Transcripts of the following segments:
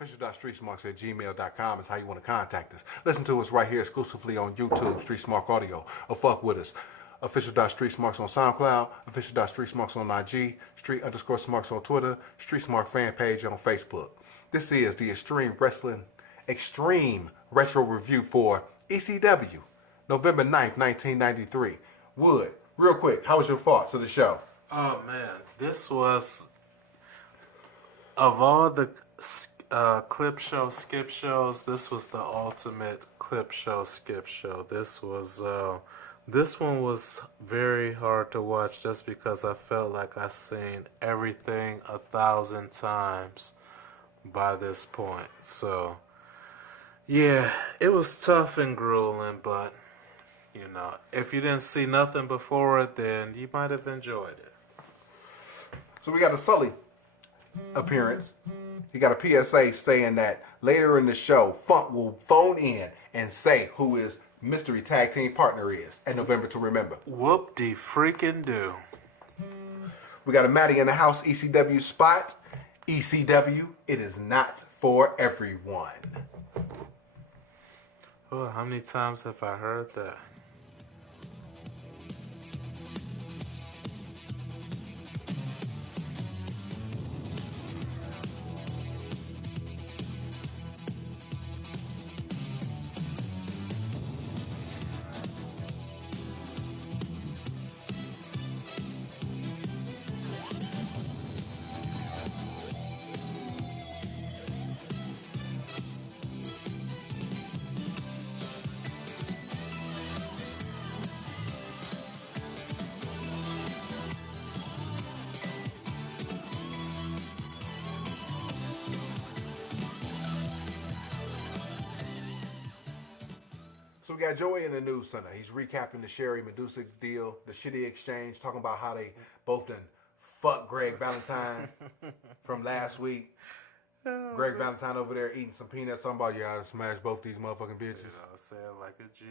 Official.StreetSmarks@gmail.com is how you want to contact us. Listen to us right here exclusively on YouTube, Street Smart Audio, or fuck with us. Official.StreetSmarks on SoundCloud, Official.StreetSmarks on IG, Street_Smarks on Twitter, Street Smart Fanpage on Facebook. This is the Extreme Retro Review for ECW, November 9th, 1993. Wood, real quick, how was your thoughts of the show? Oh man, this was, of all the clip show skip shows, this was the ultimate clip show skip show. This one was very hard to watch just because I felt like I seen everything 1,000 times by this point. So yeah, it was tough and grueling, but you know, if you didn't see nothing before it, then you might have enjoyed it. So we got a Sully appearance. He got a PSA saying that later in the show, Funk will phone in and say who his mystery tag team partner is at November to Remember. Whoop-de-freaking-do. We got a Matty in the House ECW spot. ECW, it is not for everyone. Oh, how many times have I heard that? So we got Joey in the news center. He's recapping the Sherry Medusa deal, the shitty exchange, talking about how they both done fuck Greg Valentine from last week. Greg Valentine over there eating some peanuts, talking about, yeah, I smashed both these motherfucking bitches. You know, saying like a G.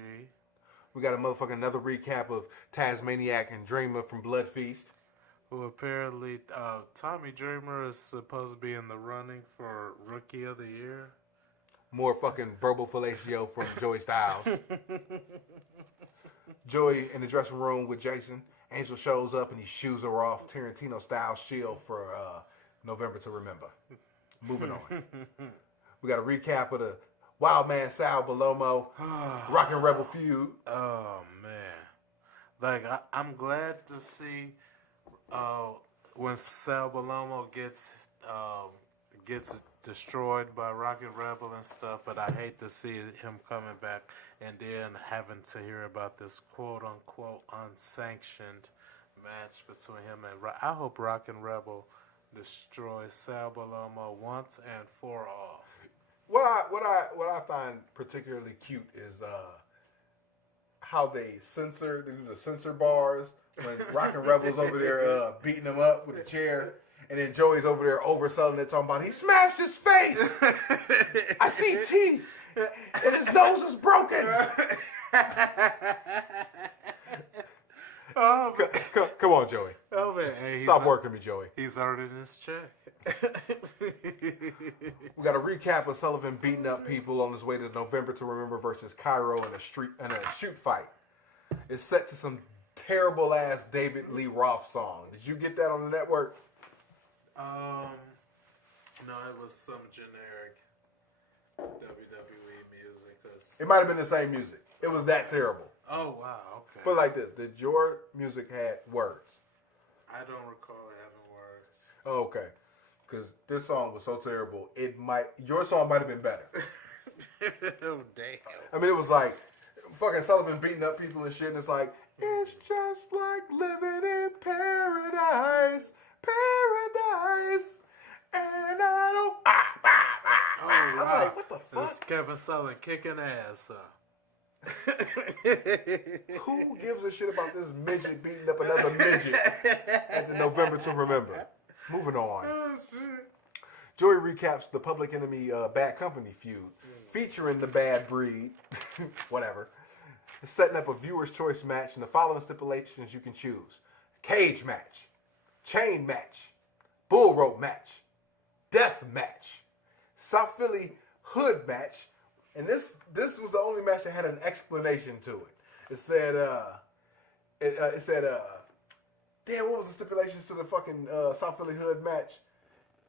We got another recap of Tasmaniac and Dreamer from Blood Feast. Who apparently, Tommy Dreamer is supposed to be in the running for Rookie of the Year. More fucking verbal fellatio from Joey Styles. Joey in the dressing room with Jason. Angel shows up and he shoes her off. Tarantino style shield for November to Remember. Moving on. We got a recap of the Wild Man Sal Balomo Rockin' Rebel feud. Oh man, like I'm glad to see when Sal Balomo gets destroyed by Rocket Rebel and stuff, but I hate to see him coming back and then having to hear about this quote-unquote unsanctioned match between him and I hope Rocket Rebel destroys Sal Balomo once and for all. What I find particularly cute is how they do the censor bars when Rocket Rebel's over there beating him up with a chair. And then Joey's over there overselling it, talking about he smashed his face. I see teeth, and his nose is broken. Oh, come on, Joey. Oh man, hey, Stop working me, Joey. He's earning his check. We got a recap of Sullivan beating up people on his way to November to Remember versus Cairo in a shoot fight. It's set to some terrible ass David Lee Roth song. Did you get that on the network? No, it was some generic WWE music. It might have been the same music. It was that terrible. Oh, wow, okay. But like this, did your music have words? I don't recall it having words. Oh, okay. Because this song was so terrible, your song might have been better. Oh, damn. I mean, it was like, fucking Sullivan beating up people and shit, and it's like, it's just like living in paradise. Paradise, and I don't. Oh, wow. I'm like, what the fuck? This is Kevin Sullivan kicking ass. Who gives a shit about this midget beating up another midget at the November to Remember? Moving on. Oh, shit. Joey recaps the Public Enemy Bad Company feud, featuring the Bad Breed, whatever. It's setting up a viewer's choice match, and the following stipulations you can choose: cage match, chain match, bull rope match, death match, South Philly hood match, and this was the only match that had an explanation to it. It said, damn, what was the stipulations to the fucking South Philly hood match?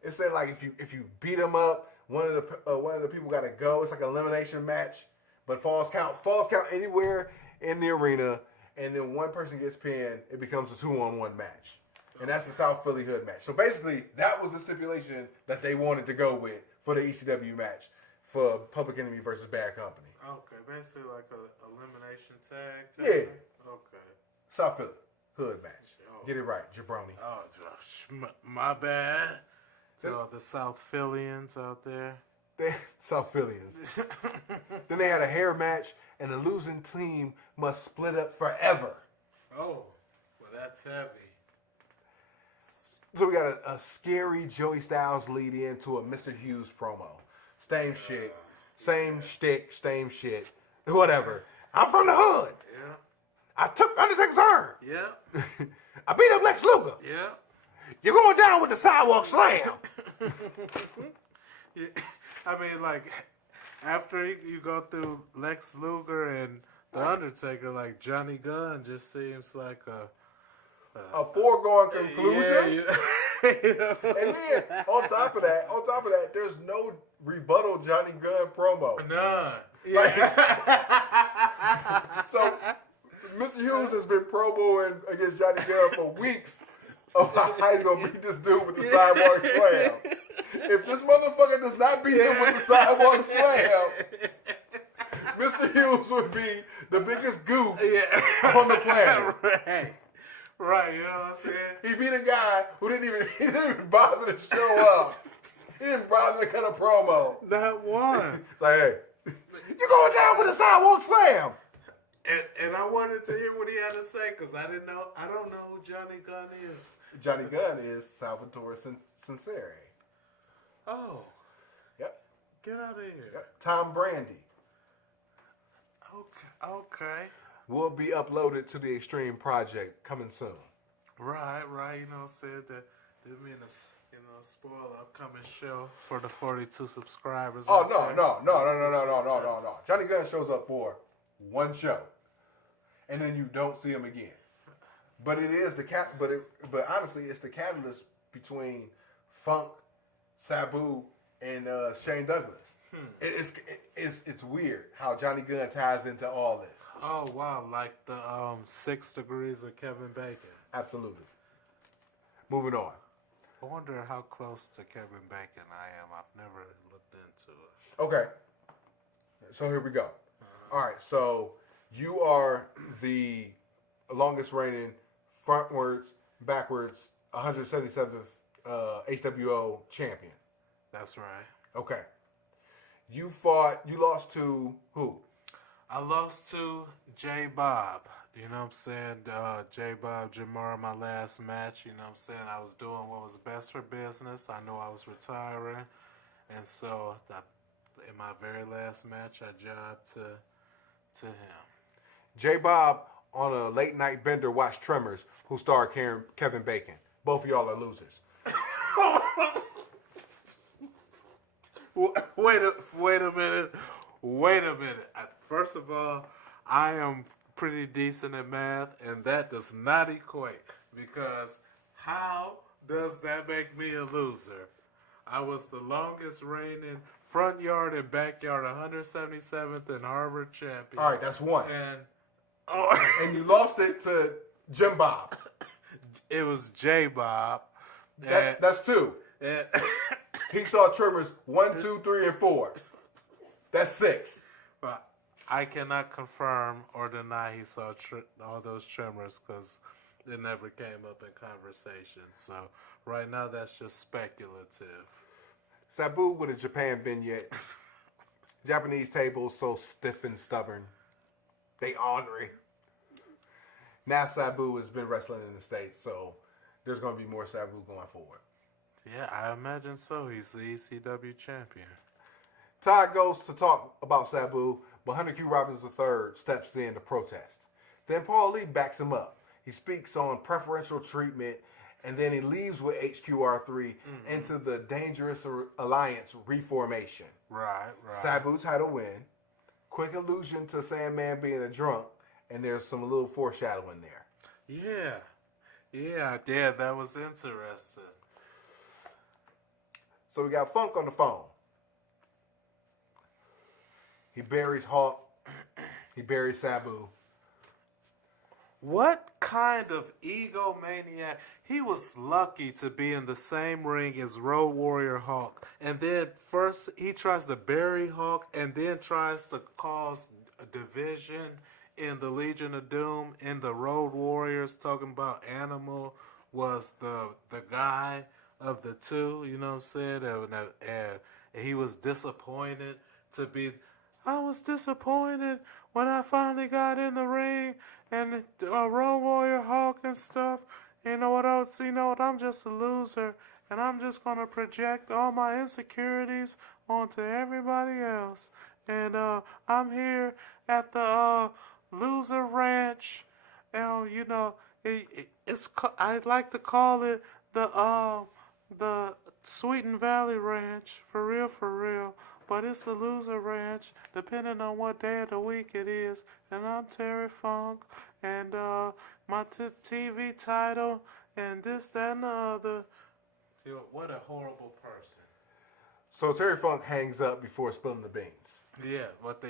It said like if you beat them up, one of the people got to go. It's like an elimination match, but falls count anywhere in the arena, and then one person gets pinned. It becomes a 2-on-1 match, and that's the South Philly hood match. So basically, that was the stipulation that they wanted to go with for the ECW match for Public Enemy versus Bad Company. Okay, basically like a elimination tag. Yeah. Okay. South Philly hood match. Oh. Get it right, jabroni. Oh, my bad. So the South Phillians out there. South Phillians. Then they had a hair match, and the losing team must split up forever. Oh, well that's heavy. So we got a scary Joey Styles lead into a Mr. Hughes promo. Same shit. Same shtick, same shit. Whatever. I'm from the hood. Yeah. I took Undertaker's arm. Yeah. I beat up Lex Luger. Yeah. You're going down with the sidewalk slam. Yeah. I mean, like, after you go through Lex Luger and The Undertaker, like, Johnny Gunn just seems like a foregone conclusion. Yeah. And then, on top of that, there's no rebuttal Johnny Gunn promo. None. Yeah. So, Mr. Hughes has been promoing against Johnny Gunn for weeks about how he's going to beat this dude with the sidewalk slam. If this motherfucker does not beat him with the sidewalk slam, Mr. Hughes would be the biggest goof on the planet. Right, you know what I'm saying? He beat a guy who didn't even bother to show up. He didn't bother to cut a promo. Not one. It's like, hey, you're going down with a sidewalk slam. And I wanted to hear what he had to say because I don't know who Johnny Gunn is. Johnny Gunn is Salvatore Sincere. Oh. Yep. Get out of here. Yep. Tom Brandy. Okay. Will be uploaded to the Extreme Project coming soon. Right. You know, said that didn't mean to, spoil the upcoming show for the 42 subscribers. Oh, no. Johnny Gunn shows up for one show, and then you don't see him again. But it is but honestly, it's the catalyst between Funk, Sabu, and Shane Douglas. It's weird how Johnny Gunn ties into all this. Oh wow, like the 6 degrees of Kevin Bacon. Absolutely. Moving on. I wonder how close to Kevin Bacon I am. I've never looked into it. Okay. So here we go. All right. So you are the longest reigning frontwards, backwards, 177th HWO champion. That's right. Okay. You lost to who? I lost to J Bob. You know what I'm saying? J Bob Jamar, my last match. You know what I'm saying? I was doing what was best for business. I know I was retiring. And so in my very last match, I jobbed to him. J Bob on a late night bender watched Tremors, who starred Kevin Bacon. Both of y'all are losers. Wait a minute. First of all, I am pretty decent at math, and that does not equate, because how does that make me a loser? I was the longest reigning front yard and backyard 177th and Harvard champion. All right, that's one. And you lost it to Jim Bob. It was J Bob. That's two. He saw Tremors 1, 2, 3, and 4. That's 6. But I cannot confirm or deny he saw all those Tremors because it never came up in conversation. So right now that's just speculative. Sabu with a Japan vignette. Japanese tables so stiff and stubborn. They ornery. Now Sabu has been wrestling in the States, so there's going to be more Sabu going forward. Yeah, I imagine so. He's the ECW champion. Todd goes to talk about Sabu, but Hunter Q. Robbins III steps in to protest. Then Paul Lee backs him up. He speaks on preferential treatment and then he leaves with HQR3 into the Dangerous Alliance reformation. Right. Sabu title win, quick allusion to Sandman being a drunk, and there's some little foreshadowing there. Yeah, that was interesting. So we got Funk on the phone. He buries Hawk. He buries Sabu. What kind of egomaniac? He was lucky to be in the same ring as Road Warrior Hawk. And then first he tries to bury Hawk and then tries to cause a division in the Legion of Doom. In the Road Warriors, talking about Animal was the guy of the two, you know what I'm saying? And he was disappointed to be... I was disappointed when I finally got in the ring and Road Warrior Hawk and stuff. You know what else? You know what? I'm just a loser, and I'm just gonna project all my insecurities onto everybody else. And I'm here at the loser ranch, and you know, I like to call it the Sweeten Valley Ranch, for real. But it's the loser ranch, depending on what day of the week it is. And I'm Terry Funk, and my TV title, and this, that, and the other. What a horrible person. So Terry Funk hangs up before spilling the beans. Yeah, the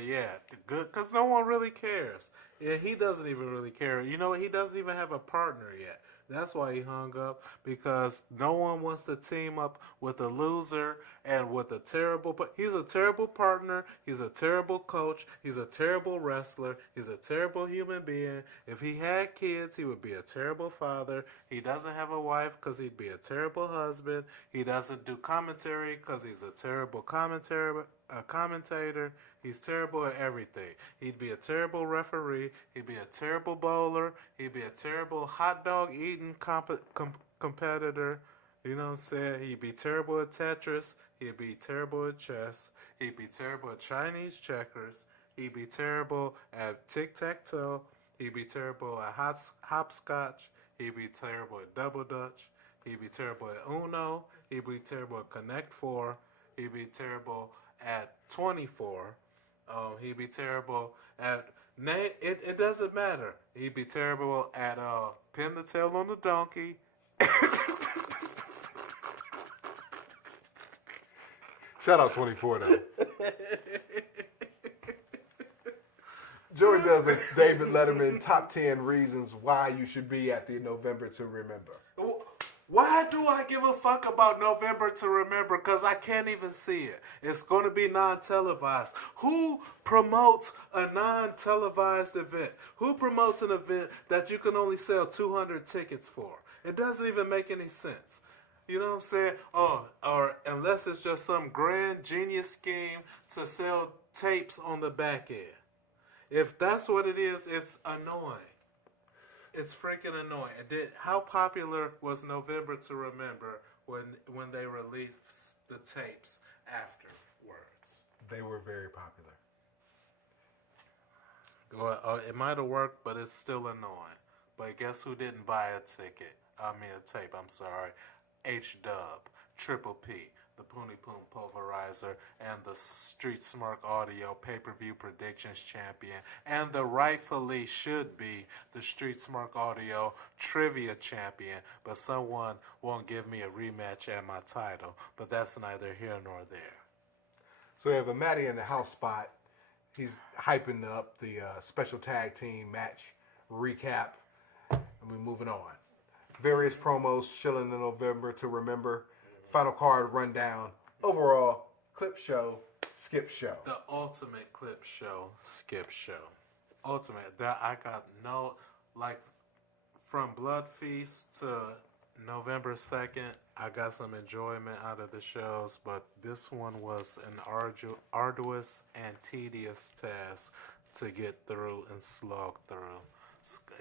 good, because no one really cares. Yeah, he doesn't even really care. You know, he doesn't even have a partner yet. That's why he hung up, because no one wants to team up with a loser and with a terrible... But he's a terrible partner. He's a terrible coach. He's a terrible wrestler. He's a terrible human being. If he had kids, he would be a terrible father. He doesn't have a wife because he'd be a terrible husband. He doesn't do commentary because he's a terrible commentator. He's terrible at everything. He'd be a terrible referee. He'd be a terrible bowler. He'd be a terrible hot dog eating competitor. You know what I'm saying? He'd be terrible at Tetris. He'd be terrible at chess. He'd be terrible at Chinese checkers. He'd be terrible at tic-tac-toe. He'd be terrible at hopscotch. He'd be terrible at double dutch. He'd be terrible at Uno. He'd be terrible at Connect Four. He'd be terrible at 24. He'd be terrible at... It doesn't matter. He'd be terrible at pin the tail on the donkey. Shout out 24 though. Joey does a David Letterman top 10 reasons why you should be at the November to Remember. Why do I give a fuck about November to Remember? Because I can't even see it. It's going to be non-televised. Who promotes a non-televised event? Who promotes an event that you can only sell 200 tickets for? It doesn't even make any sense. You know what I'm saying? Or unless it's just some grand genius scheme to sell tapes on the back end. If that's what it is, it's annoying. It's freaking annoying. How popular was November to Remember when they released the tapes afterwards? They were very popular. Well, it might have worked, but it's still annoying. But guess who didn't buy a tape, I'm sorry. H-Dub, Triple P, the Poonie Poon Pulverizer, and the StreetSmark Audio Pay-Per-View Predictions Champion, and the rightfully should be the StreetSmark Audio Trivia Champion, but someone won't give me a rematch at my title, but that's neither here nor there. So we have a Matty in the house spot. He's hyping up the special tag team match recap, and we're moving on. Various promos, chilling in November to Remember. Final card rundown. Overall, clip show, skip show. The ultimate clip show, skip show. Ultimate. That I got no, like, from Blood Feast to November 2nd, I got some enjoyment out of the shows, but this one was an arduous and tedious task to get through and slog through.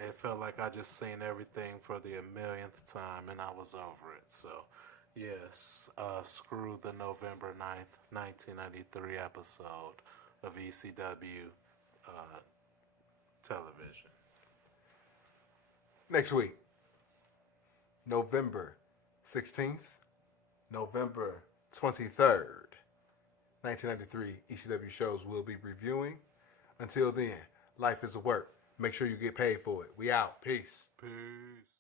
It felt like I just seen everything for the millionth time, and I was over it. So, yes, screw the November 9th, 1993 episode of ECW television. Next week, November 16th, November 23rd, 1993 ECW shows we'll be reviewing. Until then, life is a work. Make sure you get paid for it. We out. Peace. Peace.